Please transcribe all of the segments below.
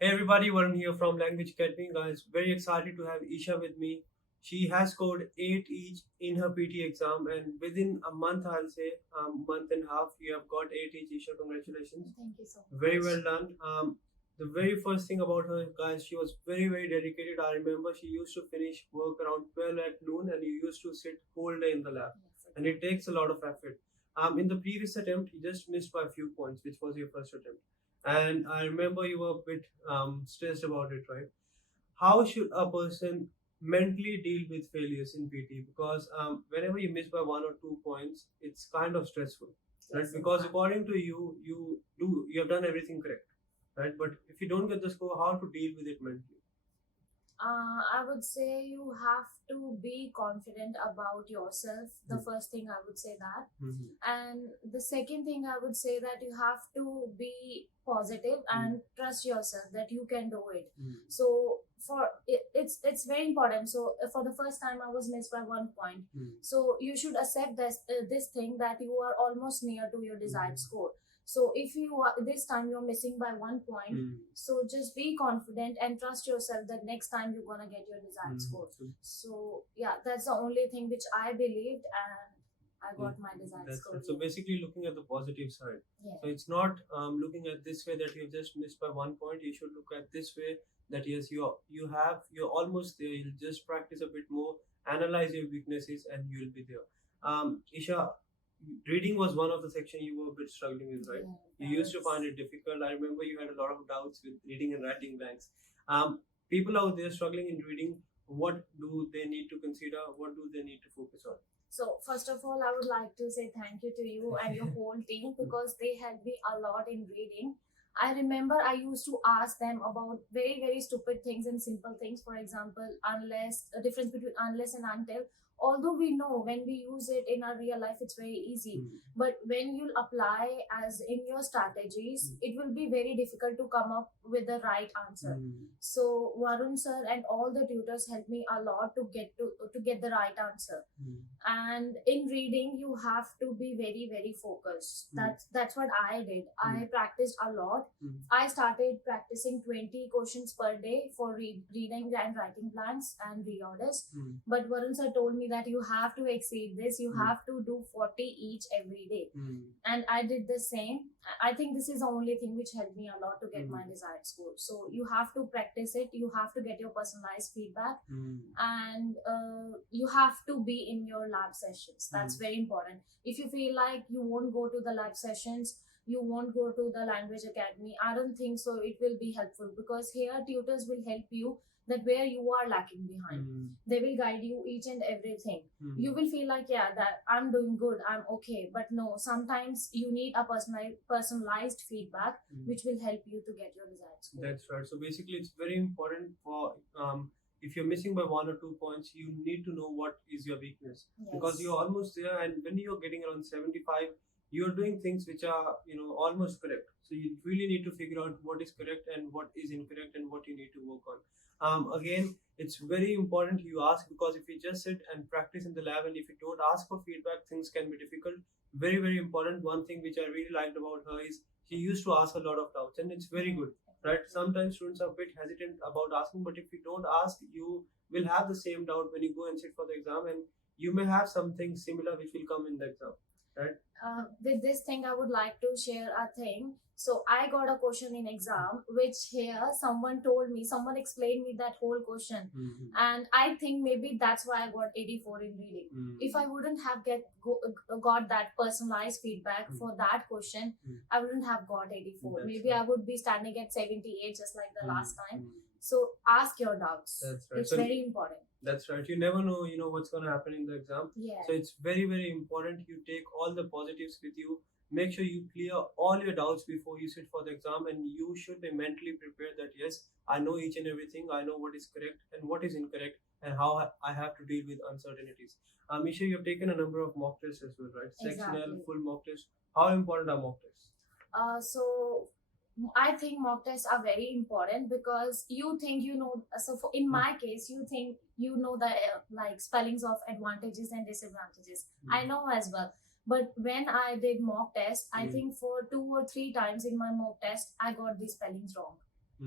Hey everybody, Varun here from Language Academy. Guys, very excited to have Isha with me. She has scored 8 each in her PT exam, and within a month, I'll say, month and a half, you have got 8 each. Isha, congratulations. Thank you so much. Very well done. The very first thing about her, guys, she was very dedicated. I remember she used to finish work around 12 at noon, and you used to sit whole day in the lab, Yes, and it takes a lot of effort. In the previous attempt, you just missed by a few points, which was your first attempt. And I remember you were a bit stressed about it, right? How should a person mentally deal with failures in PT? Because whenever you miss by 1 or 2 points, it's kind of stressful, right? Yes, Because exactly. according to you, you have done everything correct, right? But if you don't get the score, how to deal with it mentally? I would say you have to be confident about yourself. The first thing I would say that. And the second thing I would say that you have to be positive and trust yourself that you can do it. So it's very important. So for the first time I was missed by 1 point. So you should accept this thing that you are almost near to your desired score. So if you are, this time you're missing by 1 point, so just be confident and trust yourself that next time you're gonna get your desired score. So yeah, that's the only thing which I believed, and I got my desired That's score. right. So basically looking at the positive side. Yeah. So it's not looking at this way that you've just missed by 1 point. You should look at this way that yes, you're almost there. You'll just practice a bit more, analyze your weaknesses, and you'll be there. Isha, reading was one of the section you were a bit struggling with, right? Yeah, You used to find it difficult. I remember you had a lot of doubts with reading and writing blanks. People out there struggling in reading, what do they need to consider? What do they need to focus on? So first of all, I would like to say thank you to you and your whole team because they helped me a lot in reading. I remember I used to ask them about very stupid things and simple things. For example, unless, a difference between unless and until. Although we know when we use it in our real life, it's very easy. But when you apply as in your strategies, it will be very difficult to come up with the right answer. So Varun sir and all the tutors helped me a lot to get the right answer. And in reading, you have to be very focused. That's what I did. I practiced a lot. I started practicing 20 questions per day for reading and writing plans and reorders. But Varun sir told me that you have to exceed this. You have to do 40 each every day. And I did the same. I think this is the only thing which helped me a lot to get my desired score. So you have to practice it. You have to get your personalized feedback. And you have to be in your lab sessions. That's very important. If you feel like you won't go to the lab sessions, you won't go to the language academy, I don't think so it will be helpful, because here tutors will help you that where you are lacking behind. They will guide you each and everything. You will feel like, yeah, that I'm doing good, I'm okay. But no, sometimes you need a personalized feedback which will help you to get your desired score. That's right. So basically it's very important for if you're missing by 1 or 2 points, you need to know what is your weakness. Yes. Because you're almost there, and when you're getting around 75, you're doing things which are almost correct. So you really need to figure out what is correct and what is incorrect and what you need to work on. Again, it's very important you ask, because if you just sit and practice in the lab and if you don't ask for feedback, things can be difficult. Very important. One thing which I really liked about her is she used to ask a lot of doubts, and it's very good, right? Sometimes students are a bit hesitant about asking, but if you don't ask, you will have the same doubt when you go and sit for the exam, and you may have something similar which will come in the exam, right? With this thing, I would like to share a thing. So I got a question in exam, which here someone explained me that whole question. And I think maybe that's why I got 84 in reading. If I wouldn't have got that personalized feedback for that question, I wouldn't have got 84. That's maybe right. I would be standing at 78 just like the last time. So ask your doubts. That's right. It's So very important. that's right. You never know, what's going to happen in the exam. Yeah. So it's very important you take all the positives with you. Make sure you clear all your doubts before you sit for the exam, and you should be mentally prepared that yes, I know each and everything. I know what is correct and what is incorrect, and how I have to deal with uncertainties. Isha, you have taken a number of mock tests as well, right? Exactly. Sectional, full mock tests. How important are mock tests? So I think mock tests are very important, because you think in my case, you think the like spellings of advantages and disadvantages. I know as well. But when I did mock test, I think for 2 or 3 times in my mock test, I got these spellings wrong.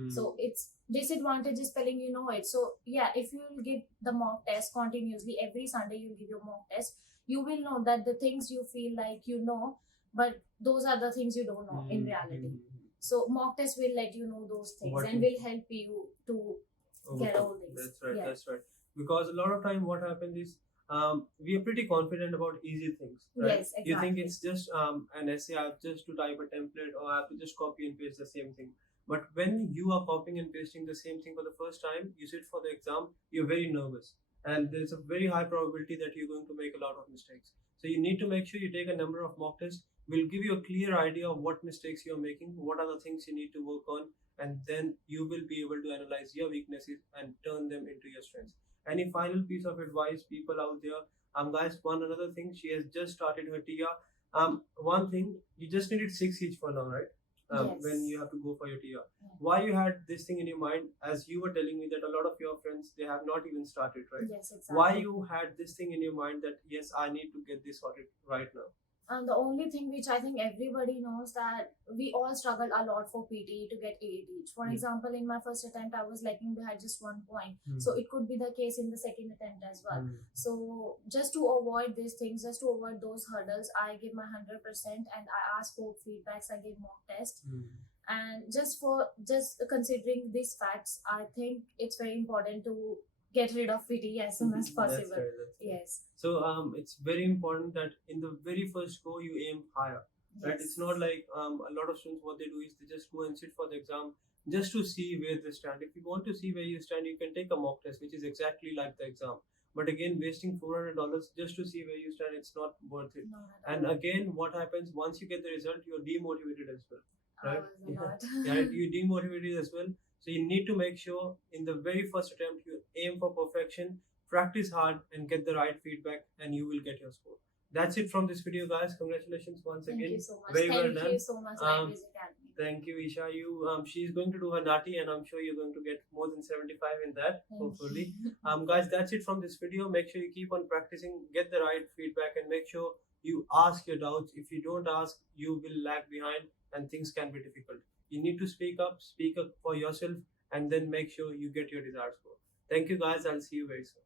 So it's disadvantage is spelling, you know it. So yeah, if you will give the mock test continuously every Sunday, you'll give your mock test, you will know that the things you feel like you know, but those are the things you don't know in reality. So mock test will let you know those things and will help you to get all these. That's right. Yeah. That's right. Because a lot of time what happens is we are pretty confident about easy things, right? Yes, exactly. You think it's just an essay, I have just to type a template or I have to just copy and paste the same thing. But when you are copying and pasting the same thing for the first time, you sit for the exam, you're very nervous. And there's a very high probability that you're going to make a lot of mistakes. So you need to make sure you take a number of mock tests. We'll give you a clear idea of what mistakes you're making, what are the things you need to work on, and then you will be able to analyze your weaknesses and turn them into your strengths. Any final piece of advice, people out there? Guys, one another thing, she has just started her TIA. One thing, you just needed 6 each for now, right? Yes. When you have to go for your TIA. Why you had this thing in your mind, as you were telling me that a lot of your friends, they have not even started, right? Yes, exactly. Why you had this thing in your mind that, yes, I need to get this sorted right now? And the only thing which I think everybody knows, that we all struggle a lot for PTE to get 8 each. For example, in my first attempt, I was lagging behind just 1 point. So it could be the case in the second attempt as well. So just to avoid these things, just to avoid those hurdles, I give my 100% and I ask for feedbacks, I give mock tests. And just considering these facts, I think it's very important to get rid of PTE as soon as possible. That's right. Yes. So it's very important that in the very first go you aim higher. Right? It's not like a lot of students, what they do is they just go and sit for the exam just to see where they stand. If you want to see where you stand, you can take a mock test, which is exactly like the exam. But again, wasting $400 just to see where you stand, it's not worth it. And again, what happens once you get the result, you're demotivated as well. Right? You're demotivated as well. So you need to make sure in the very first attempt you aim for perfection, practice hard and get the right feedback, and you will get your score. That's it from this video, guys. Congratulations once again. Thank you so much. Very well done. Thank you so much, Language Academy. Thank you, Isha. She's going to do her NAATI, and I'm sure you're going to get more than 75 in that, hopefully. Guys, that's it from this video. Make sure you keep on practicing, get the right feedback, and make sure you ask your doubts. If you don't ask, you will lag behind and things can be difficult. You need to speak up for yourself, and then make sure you get your desired score. Thank you, guys. I'll see you very soon.